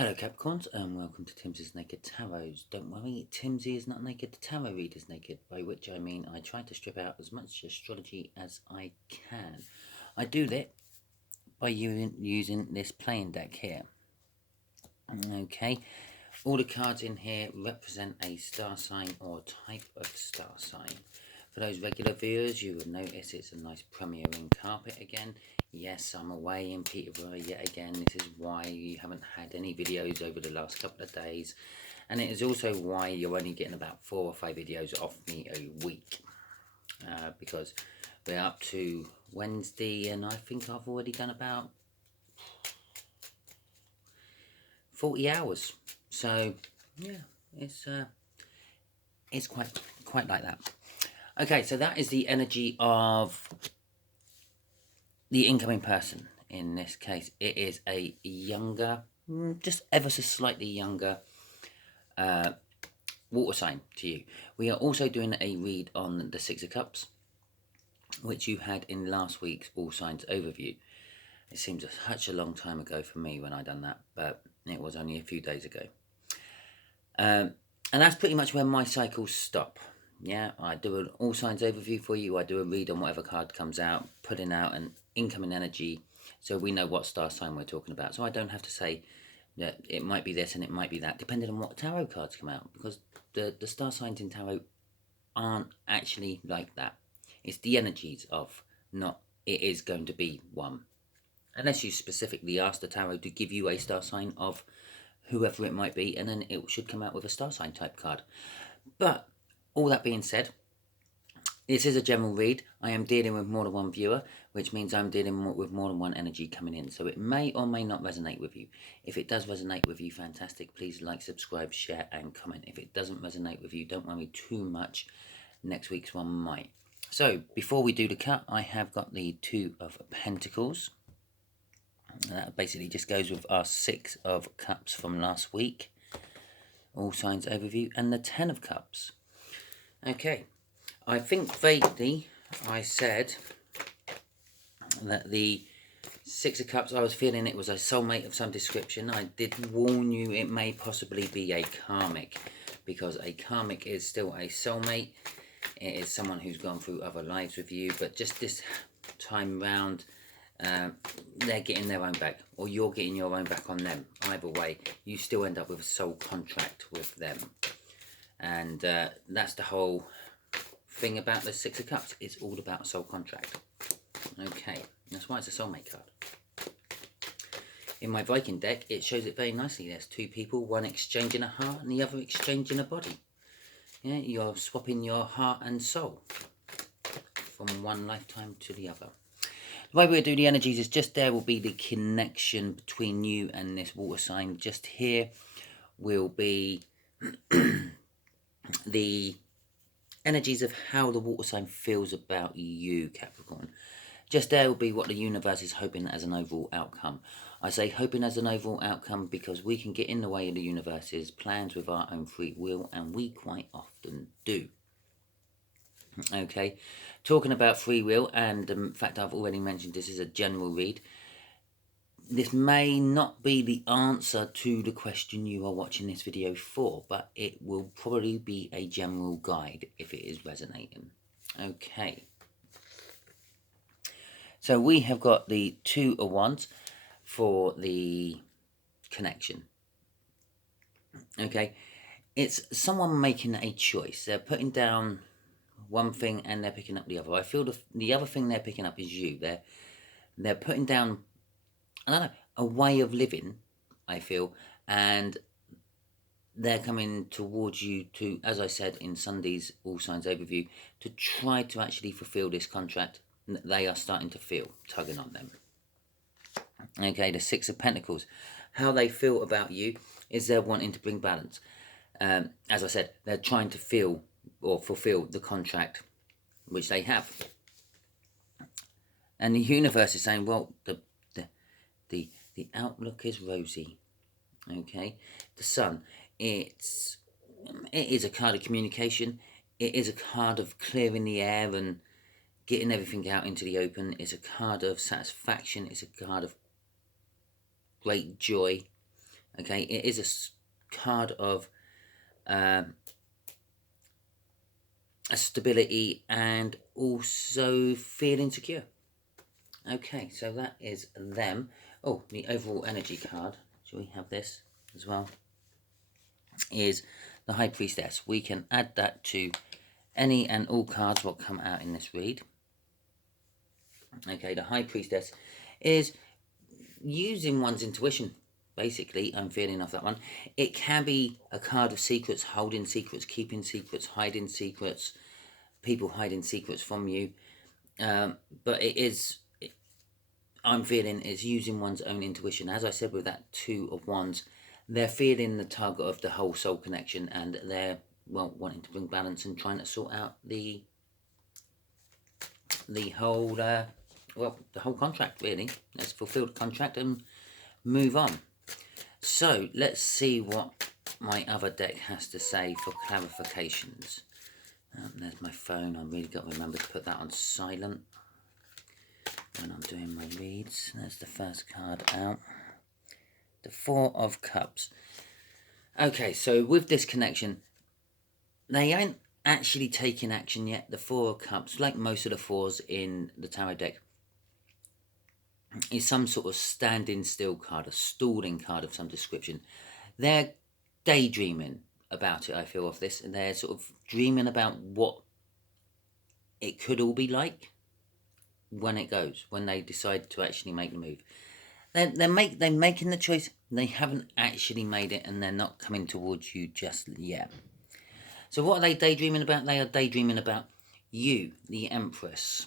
Hello Capricorns and welcome to Timsy's Naked Tarot. Don't worry, Timsy is not naked, the tarot reader's naked, by which I mean I try to strip out as much astrology as I can. I do that by using this playing deck here. Okay, all the cards in here represent a star sign or type of star sign. For those regular viewers, you will notice it's a nice premiering carpet again. Yes, I'm away in Peterborough yet again. This is why you haven't had any videos over the last couple of days. And it is also why you're only getting about 4 or 5 videos off me a week. Because we're up to Wednesday and I think I've already done about 40 hours. So, yeah, it's quite like that. Okay, so that is the energy of the incoming person. In this case, it is a younger, just ever so slightly younger water sign to you. We are also doing a read on the Six of Cups, which you had in last week's All Signs overview. It seems such a long time ago for me when I done that, but it was only a few days ago. And that's pretty much where my cycles stop. Yeah, I do an all signs overview for you. I do a read on whatever card comes out, putting out an incoming energy so we know what star sign we're talking about. So I don't have to say that it might be this and it might be that, depending on what tarot cards come out, because the star signs in tarot aren't actually like that. It's the energies of, not it is going to be one. Unless you specifically ask the tarot to give you a star sign of whoever it might be, and then it should come out with a star sign type card. But all that being said, this is a general read. I am dealing with more than one viewer, which means I'm dealing with more than one energy coming in. So it may or may not resonate with you. If it does resonate with you, fantastic. Please like, subscribe, share, and comment. If it doesn't resonate with you, don't worry too much. Next week's one might. So before we do the cut, I have got the Two of Pentacles. And that basically just goes with our Six of Cups from last week. All signs overview. And the Ten of Cups. Okay, I think vaguely I said that the Six of Cups, I was feeling it was a soulmate of some description. I did warn you it may possibly be a karmic, because a karmic is still a soulmate. It is someone who's gone through other lives with you, but just this time round, they're getting their own back, or you're getting your own back on them. Either way, you still end up with a soul contract with them. And that's the whole thing about the Six of Cups. It's all about a soul contract. Okay, that's why it's a soulmate card. In my Viking deck, it shows it very nicely. There's two people, one exchanging a heart and the other exchanging a body. Yeah, you're swapping your heart and soul from one lifetime to the other. The way we'll do the energies is just there will be the connection between you and this water sign. Just here will be the energies of how the water sign feels about you, Capricorn. Just there will be what the universe is hoping as an overall outcome. I say hoping as an overall outcome because we can get in the way of the universe's plans with our own free will, and we quite often do. Okay, talking about free will, and the fact I've already mentioned this is a general read. This may not be the answer to the question you are watching this video for, but it will probably be a general guide if it is resonating. Okay. So we have got the Two of Wands for the connection. Okay. It's someone making a choice. They're putting down one thing and they're picking up the other. I feel the other thing they're picking up is you. They're putting down, I don't know, a way of living, I feel, and they're coming towards you to, as I said in Sunday's All Signs overview, to try to actually fulfill this contract that they are starting to feel tugging on them. Okay, the Six of Pentacles. How they feel about you is they're wanting to bring balance. As I said, they're trying to feel or fulfill the contract which they have. And the universe is saying, well, the outlook is rosy. Okay, the Sun, it is a card of communication. It is a card of clearing the air and getting everything out into the open. It's a card of satisfaction. It's a card of great joy. Okay, it is a card of a stability and also feeling secure. Okay, so that is them. Oh, the overall energy card, shall we have this as well, is the High Priestess. We can add that to any and all cards what come out in this read. Okay, the High Priestess is using one's intuition. Basically, I'm feeling off that one. It can be a card of secrets, holding secrets, keeping secrets, hiding secrets, people hiding secrets from you. But it is, I'm feeling, is using one's own intuition. As I said with that Two of Wands, they're feeling the tug of the whole soul connection, and they're, well, wanting to bring balance and trying to sort out the whole the whole contract, really. Let's fulfill the contract and move on. So let's see what my other deck has to say for clarifications. There's my phone. I really got to remember to put that on silent when I'm doing my reads. There's the first card out. The Four of Cups. Okay, so with this connection, they ain't actually taking action yet. The Four of Cups, like most of the fours in the tarot deck, is some sort of standing still card, a stalling card of some description. They're daydreaming about it, I feel, of this, and they're sort of dreaming about what it could all be like when it goes, when they decide to actually make the move. They're making the choice. They haven't actually made it, and they're not coming towards you just yet. So what are they daydreaming about? They are daydreaming about you, the Empress.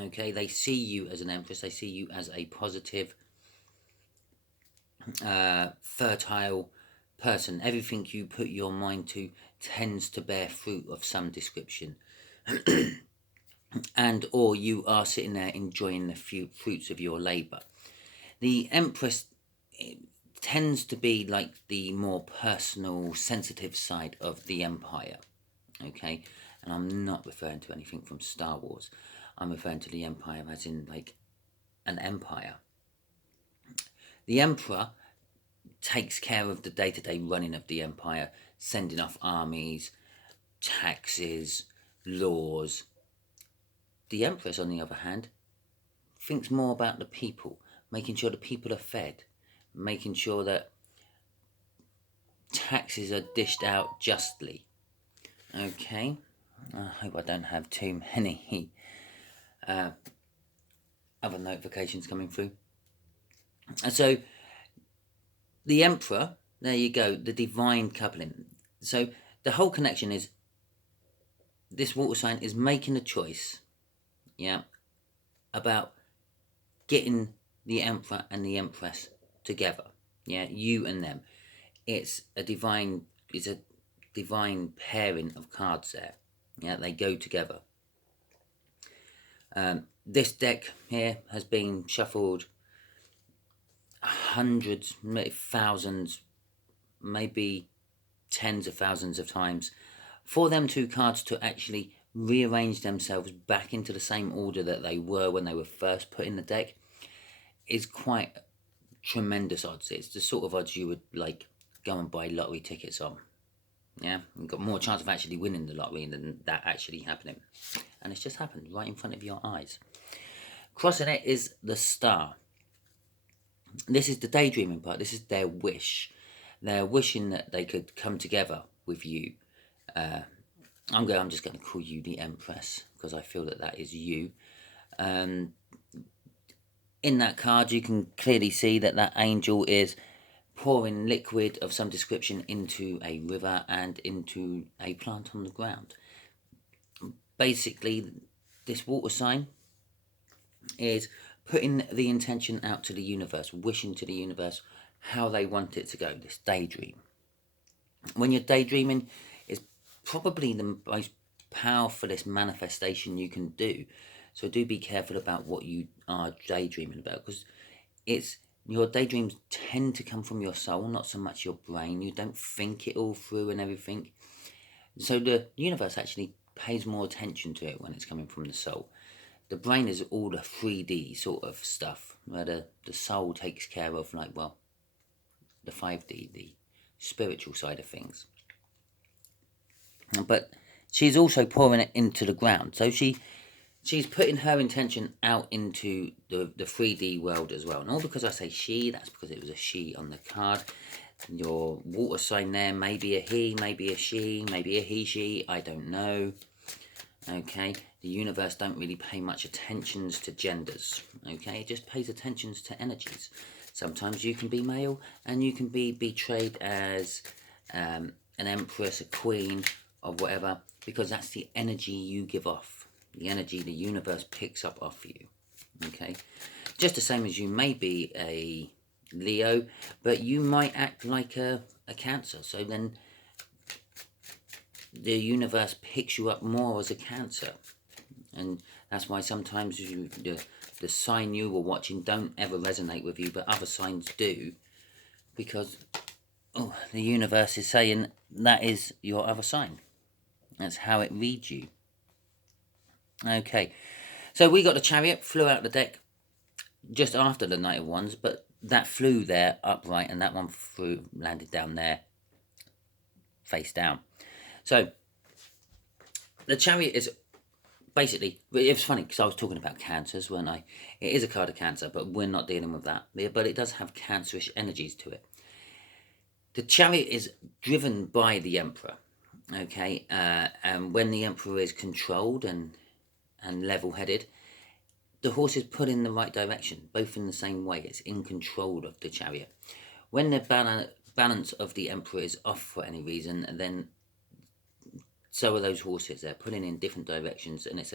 Okay, they see you as an Empress. They see you as a positive, fertile person. Everything you put your mind to tends to bear fruit of some description. And or you are sitting there enjoying the few fruits of your labour. The Empress tends to be like the more personal, sensitive side of the Empire. Okay, and I'm not referring to anything from Star Wars. I'm referring to the Empire as in like an empire. The Emperor takes care of the day-to-day running of the Empire, sending off armies, taxes, laws. The Empress, on the other hand, thinks more about the people, making sure the people are fed, making sure that taxes are dished out justly. Okay, I hope I don't have too many other notifications coming through. And so the Emperor, there you go, the divine coupling. So the whole connection is this water sign is making a choice, yeah, about getting the Emperor and the Empress together. Yeah, you and them. It's a divine pairing of cards there. Yeah, they go together. This deck here has been shuffled hundreds, thousands, maybe tens of thousands of times. For them two cards to actually rearrange themselves back into the same order that they were when they were first put in the deck is quite tremendous odds. It's the sort of odds you would like go and buy lottery tickets on. Yeah, you've got more chance of actually winning the lottery than that actually happening. And it's just happened right in front of your eyes. Crossing it is the Star. This is the daydreaming part. This is their wish. They're wishing that they could come together with you. I'm just going to call you the Empress because I feel that is you. In that card, you can clearly see that angel is pouring liquid of some description into a river and into a plant on the ground. Basically, this water sign is putting the intention out to the universe, wishing to the universe how they want it to go, this daydream. When you're daydreaming, it's probably the most powerfulest manifestation you can do. So do be careful about what you are daydreaming about, because your daydreams tend to come from your soul, not so much your brain. You don't think it all through and everything. So the universe actually pays more attention to it when it's coming from the soul. The brain is all the 3D sort of stuff, where the soul takes care of, like, well, the 5D, the spiritual side of things. But she's also pouring it into the ground. So she's putting her intention out into the 3D world as well. And all because I say she, that's because it was a she on the card. Your water sign there may be a he, maybe a she, maybe a he, she, I don't know. Okay, the universe don't really pay much attentions to genders. Okay, it just pays attentions to energies. Sometimes you can be male and you can be betrayed as an empress, a queen, or whatever, because that's the energy you give off. The energy the universe picks up off you. Okay, just the same as you may be a Leo, but you might act like a Cancer. So then the universe picks you up more as a Cancer. And that's why sometimes the sign you were watching don't ever resonate with you, but other signs do, because the universe is saying that is your other sign. That's how it reads you. Okay, so we got the Chariot, flew out the deck just after the Knight of Wands, but that flew there upright, and that one landed down there, face down. So the Chariot is basically, it was funny because I was talking about Cancers, weren't I? It is a card of Cancer, but we're not dealing with that. But it does have Cancerish energies to it. The Chariot is driven by the Emperor, okay? And when the Emperor is controlled and level-headed, the horse is put in the right direction, both in the same way. It's in control of the Chariot. When the balance of the Emperor is off for any reason, then so are those horses. They're pulling in different directions, and it's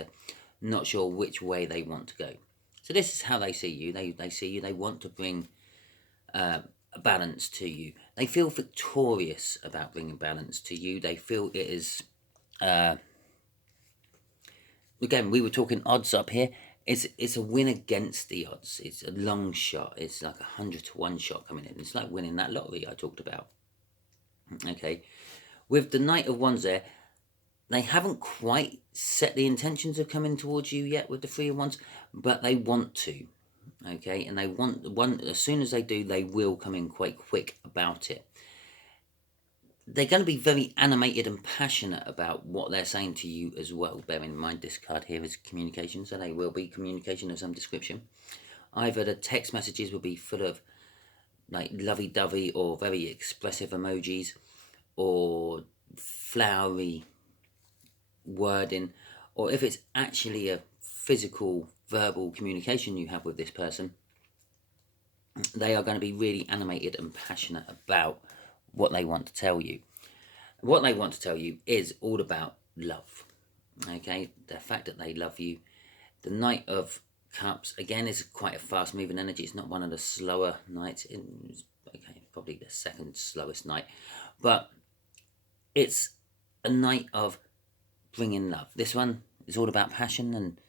not sure which way they want to go. So this is how they see you. They see you. They want to bring a balance to you. They feel victorious about bringing balance to you. They feel it is... again, we were talking odds up here. It's a win against the odds. It's a long shot. It's like 100-to-1 shot coming in. It's like winning that lottery I talked about. Okay. With the Knight of Wands there, they haven't quite set the intentions of coming towards you yet with the Three of Wands, but they want to. Okay, and they want as soon as they do, they will come in quite quick about it. They're going to be very animated and passionate about what they're saying to you as well. Bearing in mind this card here is communication, so they will be communication of some description. Either the text messages will be full of like lovey-dovey or very expressive emojis, or flowery wording, or if it's actually a physical verbal communication you have with this person, they are going to be really animated and passionate about what they want to tell you. What they want to tell you is all about love. Okay, the fact that they love you. The Knight of Cups again is quite a fast moving energy. It's not one of the slower knights. Okay, probably the second slowest knight, but it's a knight of bringing love. This one is all about passion, and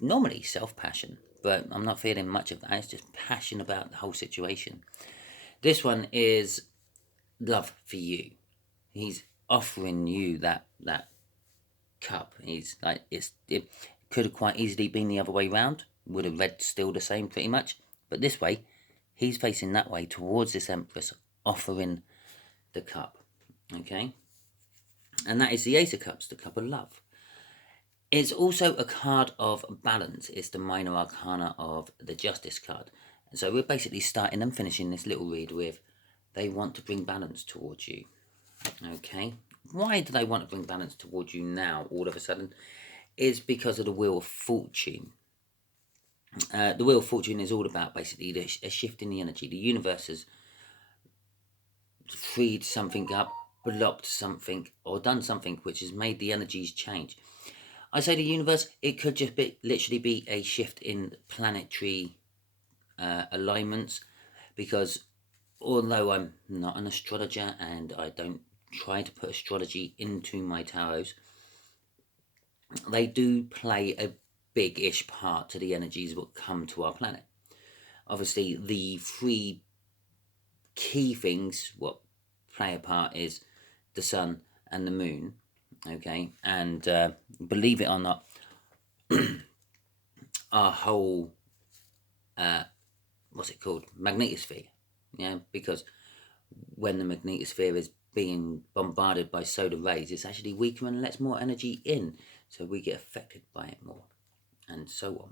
normally self-passion, but I'm not feeling much of that. It's just passion about the whole situation. This one is love for you. He's offering you that cup. He's like, it could have quite easily been the other way round. Would have read still the same pretty much, but this way, he's facing that way towards this Empress, offering the cup. Okay, and that is the Ace of Cups, the cup of love. It's also a card of balance. It's the minor arcana of the Justice card. And so we're basically starting and finishing this little read with, they want to bring balance towards you. Okay, why do they want to bring balance towards you now all of a sudden? Is because of the Wheel of Fortune. The Wheel of Fortune is all about basically a shift in the energy. The universe has freed something up, blocked something, or done something which has made the energies change. I say the universe, it could just literally be a shift in planetary alignments, because although I'm not an astrologer and I don't try to put astrology into my tarots, they do play a big-ish part to the energies that come to our planet. Obviously, the three key things what play a part is the sun and the moon. Okay, and believe it or not, our whole what's it called, magnetosphere, yeah, because when the magnetosphere is being bombarded by solar rays, it's actually weaker and lets more energy in, so we get affected by it more, and so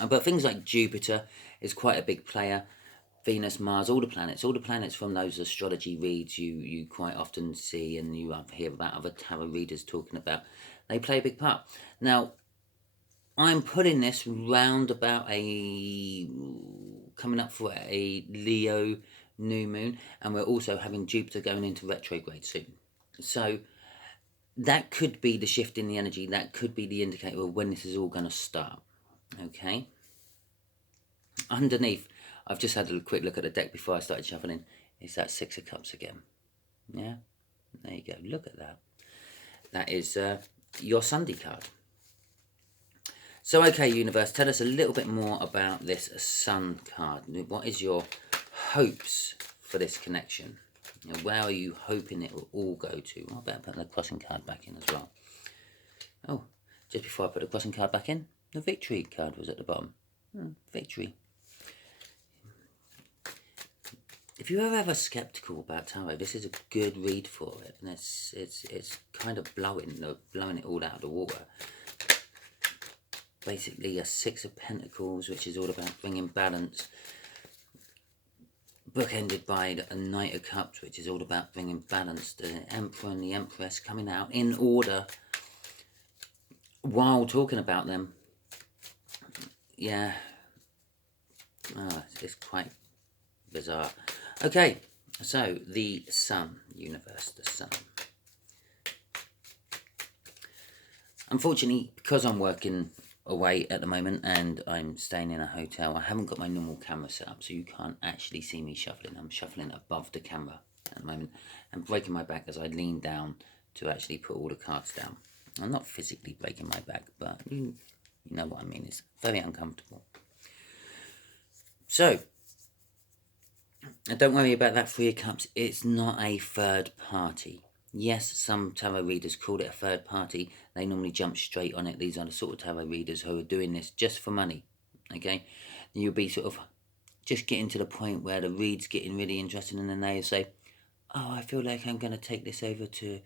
on. But things like Jupiter is quite a big player. Venus, Mars, all the planets from those astrology reads you quite often see, and you hear about other tarot readers talking about, they play a big part. Now, I'm putting this round about coming up for a Leo new moon, and we're also having Jupiter going into retrograde soon. So that could be the shift in the energy, that could be the indicator of when this is all going to start. Okay. Underneath, I've just had a quick look at the deck before I started shuffling. It's that Six of Cups again. Yeah, there you go. Look at that. That is your Sunday card. So, okay, universe, tell us a little bit more about this Sun card. What is your hopes for this connection? You know, where are you hoping it will all go to? I better put the crossing card back in as well. Oh, just before I put the crossing card back in, the victory card was at the bottom. Victory. If you're ever skeptical about tarot, this is a good read for it, and it's kind of blowing it all out of the water. Basically, a Six of Pentacles, which is all about bringing balance, bookended by a Knight of Cups, which is all about bringing balance. The Emperor and the Empress coming out in order while talking about them. Yeah, it's quite bizarre. Okay, so the Sun, universe, the Sun. Unfortunately, because I'm working away at the moment and I'm staying in a hotel, I haven't got my normal camera set up, so you can't actually see me shuffling. I'm shuffling above the camera at the moment and breaking my back as I lean down to actually put all the cards down. I'm not physically breaking my back, but you know what I mean. It's very uncomfortable. So, don't worry about that Three of Cups. It's not a third party. Yes, some tarot readers call it a third party. They normally jump straight on it. These are the sort of tarot readers who are doing this just for money. Okay? You'll be sort of just getting to the point where the read's getting really interesting, and then they say, oh, I feel like I'm going to take this over to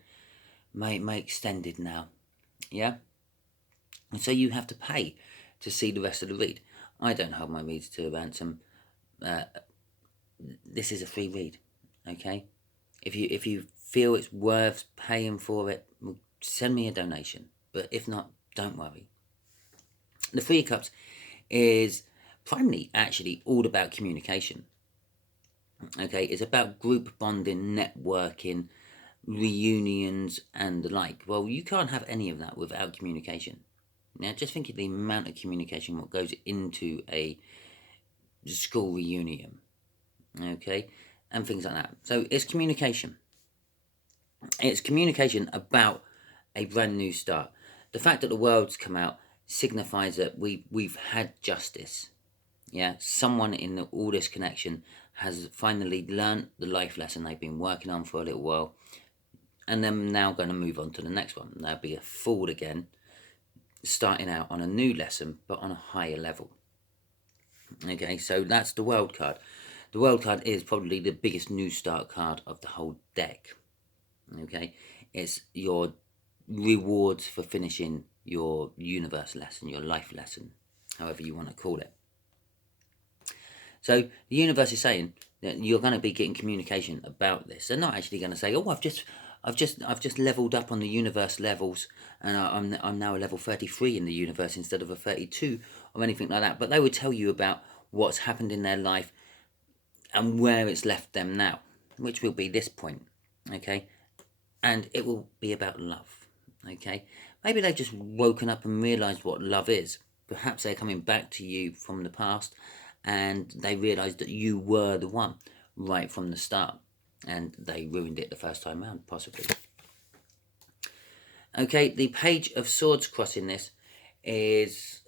my extended now. Yeah? And so you have to pay to see the rest of the read. I don't hold my reads to a ransom. This is a free read. Okay? If you feel it's worth paying for it, send me a donation. But if not, don't worry. The Three of Cups is primarily actually all about communication. Okay, it's about group bonding, networking, reunions, and the like. Well, you can't have any of that without communication. Now, just think of the amount of communication what goes into a school reunion. Okay, and things like that. So it's communication. It's communication about a brand new start. The fact that the world's come out signifies that we've had justice. Yeah, someone in all this connection has finally learned the life lesson they've been working on for a little while, and they're now going to move on to the next one. They'll be a fool again, starting out on a new lesson, but on a higher level. Okay, so that's the World card. The World card is probably the biggest new start card of the whole deck. Okay, it's your rewards for finishing your universe lesson, your life lesson, however you want to call it. So the universe is saying that you're going to be getting communication about this. They're not actually going to say, "Oh, I've just leveled up on the universe levels, and I'm now a level 33 in the universe instead of a 32 or anything like that." But they would tell you about what's happened in their life and where it's left them now, which will be this point. Okay. And it will be about love, okay? Maybe they've just woken up and realised what love is. Perhaps they're coming back to you from the past and they realised that you were the one right from the start and they ruined it the first time round, possibly. Okay, the Page of Swords crossing this is...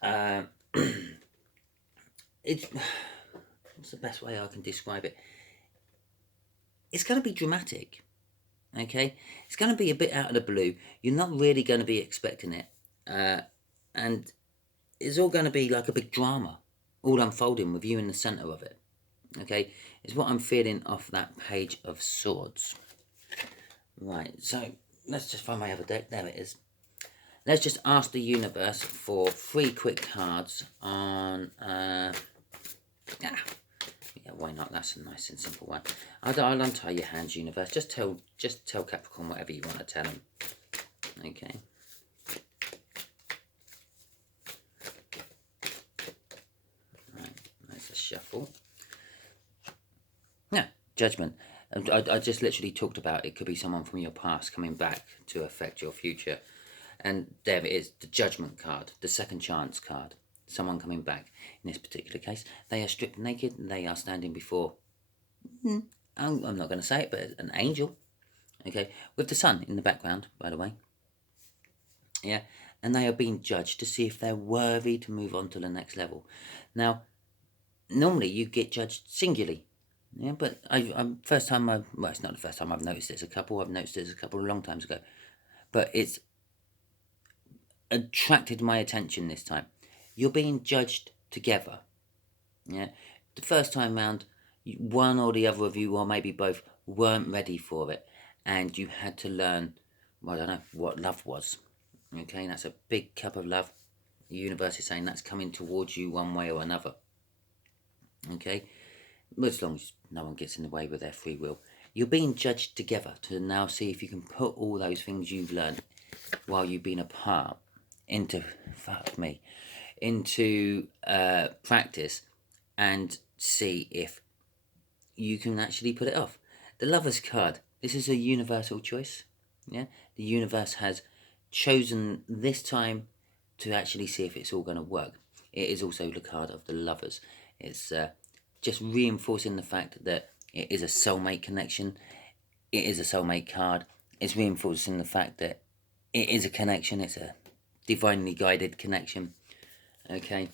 what's the best way I can describe it? It's going to be dramatic. Okay, it's going to be a bit out of the blue. You're not really going to be expecting it, and it's all going to be like a big drama, all unfolding with you in the centre of it. Okay, is what I'm feeling off that Page of Swords. Right, so let's just find my other deck. There it is. Let's just ask the universe for 3 quick cards on... yeah, why not? That's a nice and simple one. I'll untie your hands, universe. Just tell Capricorn whatever you want to tell them. Okay. Right, let's just shuffle. Yeah, Judgment. I just literally talked about it could be someone from your past coming back to affect your future. And there it is, the Judgment card, the second chance card. Someone coming back. In this particular case, they are stripped naked and they are standing before, I'm not going to say it, but an angel. Okay, with the sun in the background, by the way. Yeah, and they are being judged to see if they're worthy to move on to the next level. Now, normally you get judged singularly. Yeah, but I'm first time well, it's not the first time I've noticed this. I've noticed this a couple of long times ago, but it's attracted my attention this time. You're being judged together. Yeah, the first time round, one or the other of you, or maybe both, weren't ready for it, and you had to learn. Well, I don't know what love was. Okay, that's a big cup of love. The universe is saying that's coming towards you one way or another. Okay, as long as no one gets in the way with their free will. You're being judged together to now see if you can put all those things you've learned while you've been apart into practice, and see if you can actually put it off. The Lover's card. This is a universal choice. Yeah, the universe has chosen this time to actually see if it's all going to work. It is also the card of the Lovers. It's just reinforcing the fact that it is a soulmate connection. It is a soulmate card. It's reinforcing the fact that it is a connection. It's a divinely guided connection. Okay.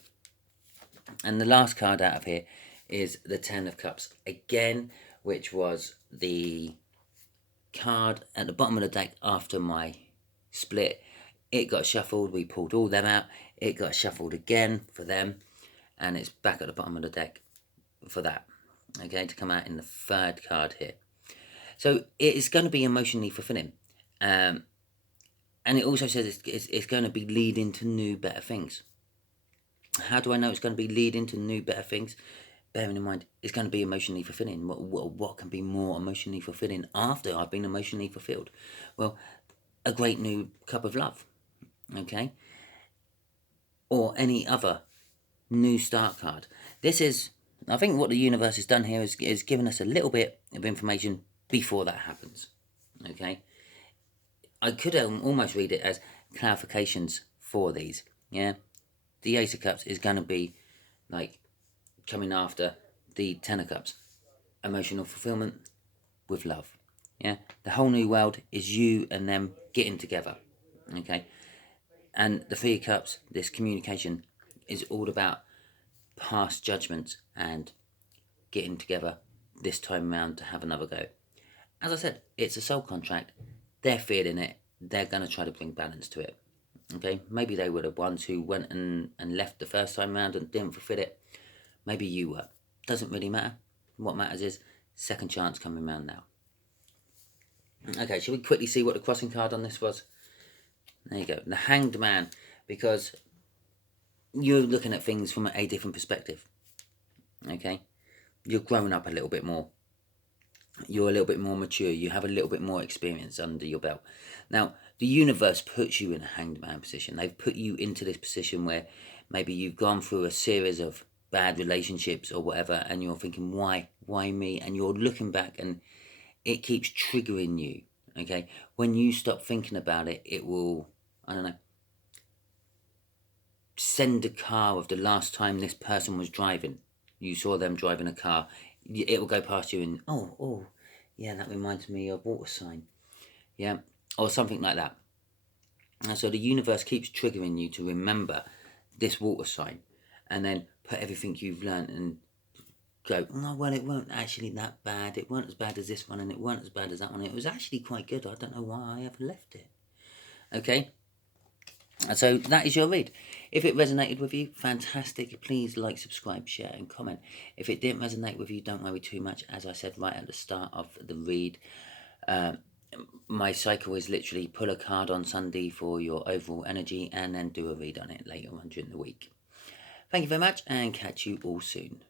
And the last card out of here is the Ten of Cups again, which was the card at the bottom of the deck after my split. It got shuffled. We pulled all them out. It got shuffled again for them, and it's back at the bottom of the deck for that. Okay, to come out in the third card here. So it is going to be emotionally fulfilling. And it also says it's going to be leading to new, better things. How do I know it's going to be leading to new, better things? Bearing in mind, it's going to be emotionally fulfilling. What can be more emotionally fulfilling after I've been emotionally fulfilled? Well, a great new cup of love, okay? Or any other new start card. This is, I think what the universe has done here is given us a little bit of information before that happens, okay? I could almost read it as clarifications for these, yeah? The Ace of Cups is going to be like coming after the Ten of Cups. Emotional fulfillment with love. Yeah, the whole new world is you and them getting together. Okay, and the Three of Cups, this communication, is all about past judgments and getting together this time around to have another go. As I said, it's a soul contract. They're feeling it. They're going to try to bring balance to it. Okay, maybe they were the ones who went and left the first time round and didn't fulfill it. Maybe you were. Doesn't really matter. What matters is second chance coming round now. Okay, shall we quickly see what the crossing card on this was? There you go. The Hanged Man, because you're looking at things from a different perspective. Okay? You're growing up a little bit more. You're a little bit more mature. You have a little bit more experience under your belt. Now, the universe puts you in a Hanged Man position. They've put you into this position where maybe you've gone through a series of bad relationships or whatever, and you're thinking, why me? And you're looking back and it keeps triggering you. Okay, when you stop thinking about it, it will, I don't know, send a car of the last time this person was driving. You saw them driving a car. It will go past you and, oh, yeah, that reminds me of water sign. Yeah, or something like that. And so the universe keeps triggering you to remember this water sign, and then put everything you've learned and go, oh, well, it weren't actually that bad. It weren't as bad as this one, and it weren't as bad as that one. It was actually quite good. I don't know why I ever left it. Okay? And so that is your read. If it resonated with you, fantastic. Please like, subscribe, share and comment. If it didn't resonate with you, don't worry too much. As I said right at the start of the read, my cycle is literally pull a card on Sunday for your overall energy and then do a read on it later on during the week. Thank you very much and catch you all soon.